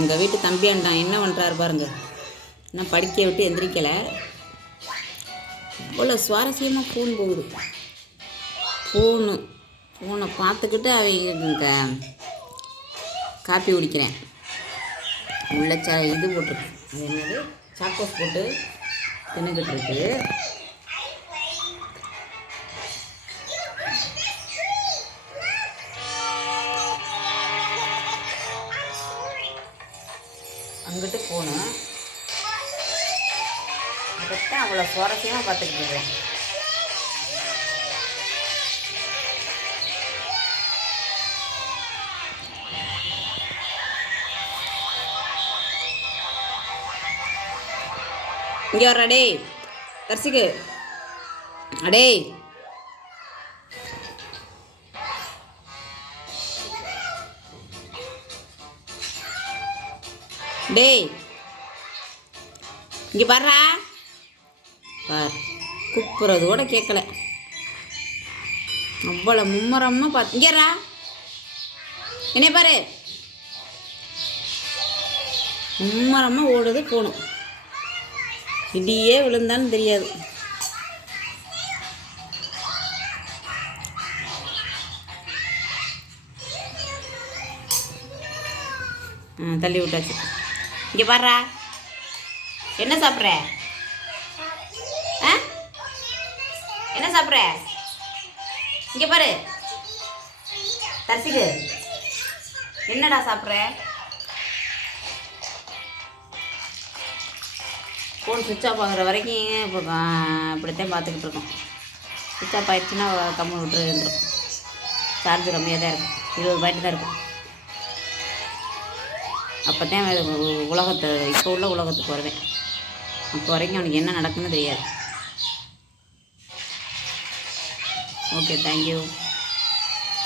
எங்கள் வீட்டு தம்பியாண்டான் என்ன பண்ணுறாரு பாருங்க. இன்னும் படிக்க விட்டு எந்திரிக்கலை. இவ்வளோ சுவாரஸ்யமாக ஃபோன் போகுது. ஃபோனை பார்த்துக்கிட்டு அவங்க காப்பி குடிக்கிறேன். உள்ள இது போட்டிருக்கு, அது என்னது, சாக்கோஸ் போட்டு தின்னுக்கிட்டு இருக்கு. அங்கிட்டு போகணும். அதைத்தான் அவ்வளோ சுவாரஸ்யமாக பார்த்துக்கிட்டு இருக்கேன். இங்கே வர்ற அடே தர்சிக்கு, அடே டேய் இங்கே பாடுறா பார். கூப்பிட்றது கூட கேட்கல, அவ்வளோ மும்மரமாக பார்த்து. இங்கேறா என்னைய பாரு, மும்மரமாக ஓடுது. போகணும், இடியே விழுந்தாலும் தெரியாது. தள்ளி விட்டாச்சு. இங்கே பாடுறா, என்ன சாப்பிட்ற? என்ன சாப்பிட்ற? இங்கே பாரு தர்சிக்கு, என்னடா சாப்பிட்ற? ஃபோன் சுவிட்ச் ஆஃப் ஆகிற வரைக்கும் இப்போ இப்படித்தான் பார்த்துக்கிட்டு இருக்கோம். சுவிட்ச் ஆஃப் ஆகிடுச்சுன்னா கம்மி விட்டு இருந்துடும். சார்ஜ் கம்மியாக தான் இருக்கும், 20 பாயிண்ட் தான் இருக்கும். அப்போ தான் உலகத்தை, இப்போ உள்ள உலகத்துக்கு வருவேன். அப்போ வரைக்கும் அவனுக்கு என்ன நடக்குன்னு தெரியாது. Okay, thank you.